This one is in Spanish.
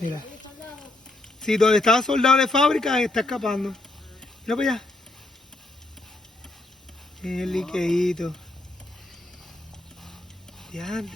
Mira. Sí, donde estaba soldado de fábrica está escapando. Mira para allá. El liqueíto. Diante.